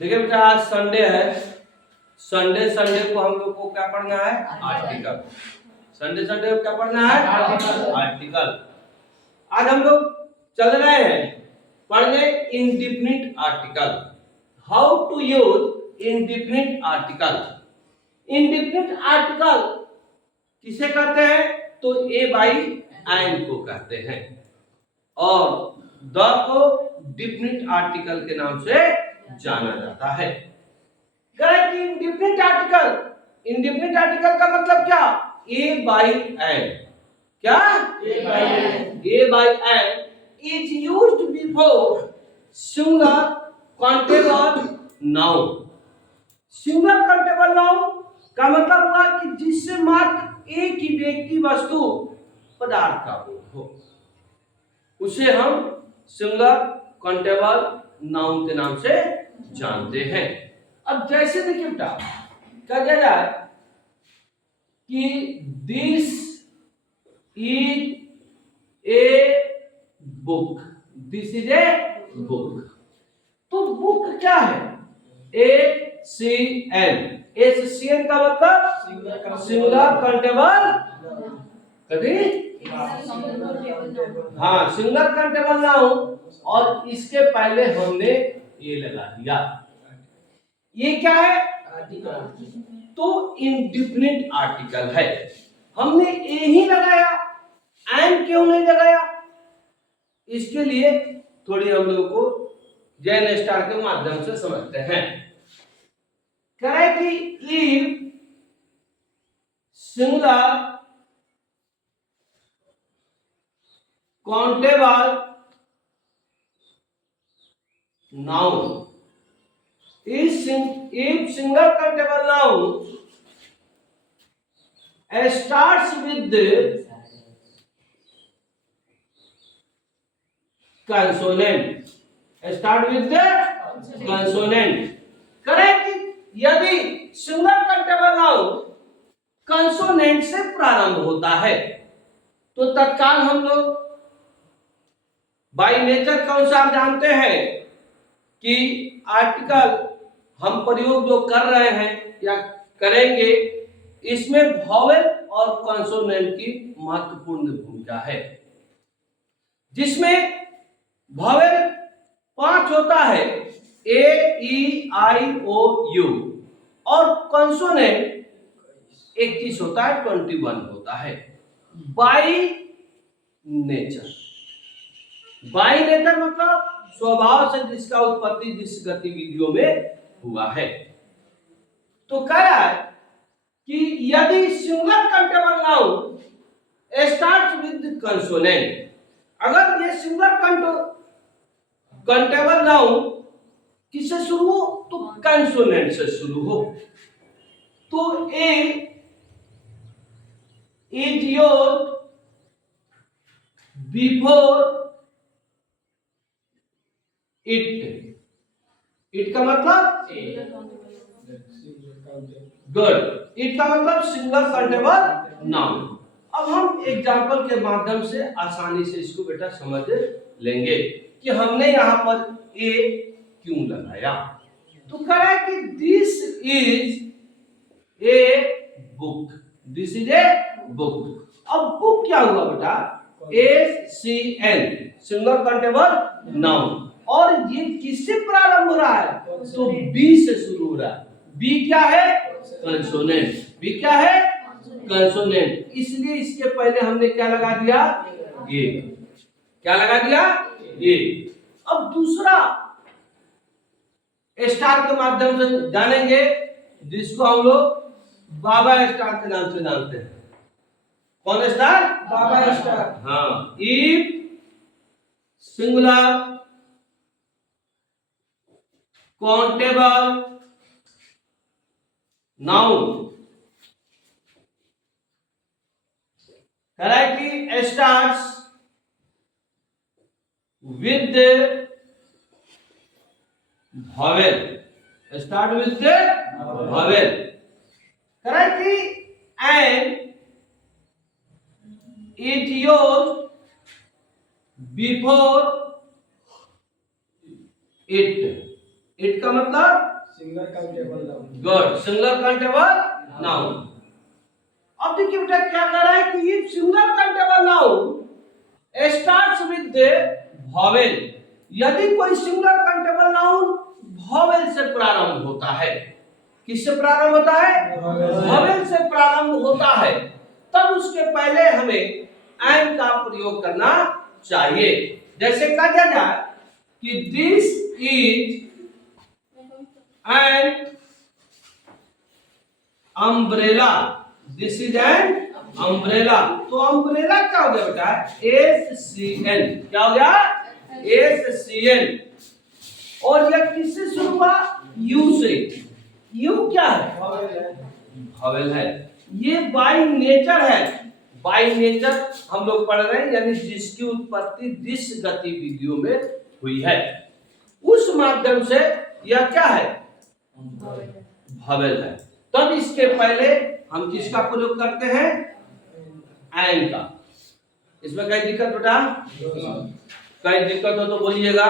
देखिए बेटा आज संडे है। संडे को हम लोग को क्या पढ़ना है? आर्टिकल। संडे को क्या पढ़ना है? आर्टिकल। आज हम लोग चल रहे हैं पढ़ने indefinite article. How to use indefinite article. Indefinite article किसे कहते हैं? तो ए बाई एन को कहते हैं और द को डिफिनिट आर्टिकल के नाम से जाना जाता है। इंडिफिनिट आर्टिकल का मतलब क्या? A by an. क्या? A by an is used before singular countable noun. Singular countable noun का मतलब हुआ कि जिससे मात्र एक ही व्यक्ति वस्तु पदार्थ का बोध हो, उसे हम सिंगुलर काउंटेबल नाउन के नाम से जानते हैं। अब जैसे देखिए बेटा कहा जाए कि this is a book. This is a book. तो बुक क्या है? ACN। ACN का मतलब सिंगुलर काउंटेबल। कभी हाँ सिंगुलर काउंटेबल नाउन और इसके पहले हमने ये लगा दिया। ये क्या है? तो इंडिफिनिट आर्टिकल है। हमने ए ही लगाया, एंड क्यों नहीं लगाया? इसके लिए थोड़ी हम लोग को जैन स्टार के माध्यम से समझते हैं। कह रहे कि if singular countable noun if singular countable noun starts with the consonant, correct. यदि सिंगुलर काउंटेबल नाउन कंसोनेंट से प्रारंभ होता है तो तत्काल हम लोग बाय नेचर कौन सा आप जानते हैं कि आर्टिकल हम प्रयोग जो कर रहे हैं या करेंगे इसमें वॉवेल और कॉन्सोनेंट की महत्वपूर्ण भूमिका है। जिसमें वॉवेल 5 होता है A E I O U और कॉन्सोनेंट 21 होता है, 21 होता है। बाय नेचर मतलब स्वभाव से जिसका उत्पत्ति जिस गतिविधियों में हुआ है। तो कह रहा है कि यदि singular countable noun start with consonant, अगर ये सिंगुलर काउंटेबल नाउन किससे शुरू हो? तो कंसोनेंट से शुरू हो। तो ए इज योर बिफोर इट का मतलब गुड। इट का मतलब सिंगुलर काउंटेबल नाउन। अब हम एग्जांपल के माध्यम से आसानी से इसको बेटा समझ लेंगे कि हमने यहां पर ए क्यों लगाया। तो कह रहा है कि this is a book. This is a book. अब बुक क्या हुआ बेटा? ACN सिंगुलर काउंटेबल नाउन और ये किससे प्रारंभ हो रहा है? तो बी से शुरू हो रहा है। बी क्या है? कंसोनेंट। बी क्या है? कंसोनेंट। इसलिए इसके पहले हमने क्या लगा दिया? ए। क्या लगा दिया? ए। अब दूसरा स्टार के माध्यम से जानेंगे जिसको हम लोग बाबा स्टार के नाम से जानते हैं। कौन स्टार? बाबा स्टार। हाँ। इफ सिंगुलर काउंटेबल नाउन कह रहा है कि starts with vowel. Start with vowel. कह रहा है कि and it used before it. It का मतलब singular countable noun. Good, singular countable noun. अब देखिए बेटा क्या कह रहा है कि ये singular countable noun starts with the vowel. यदि कोई सिंगुलर काउंटेबल नाउन वॉवेल से प्रारंभ होता है, किससे प्रारंभ होता है? वॉवेल से प्रारंभ होता है, तब उसके पहले हमें एंड का प्रयोग करना चाहिए। जैसे कहा जाए कि this is an umbrella, this is an umbrella. तो अम्ब्रेला क्या हो गया बेटा? SCN। क्या हो गया? SCN। और यह किससे शुरू हुआ? यू से। यू क्या है? वॉवेल है। ये बाय नेचर है, बाय नेचर हम लोग पढ़ रहे हैं, यानी जिसकी उत्पत्ति जिस गतिविधियों में हुई है उस माध्यम से यह क्या है? वॉवेल है। तब इसके पहले हम किसका प्रयोग करते हैं? एन का। इसमें कई दिक्कत बेटा? कई दिक्कत हो तो बोलिएगा।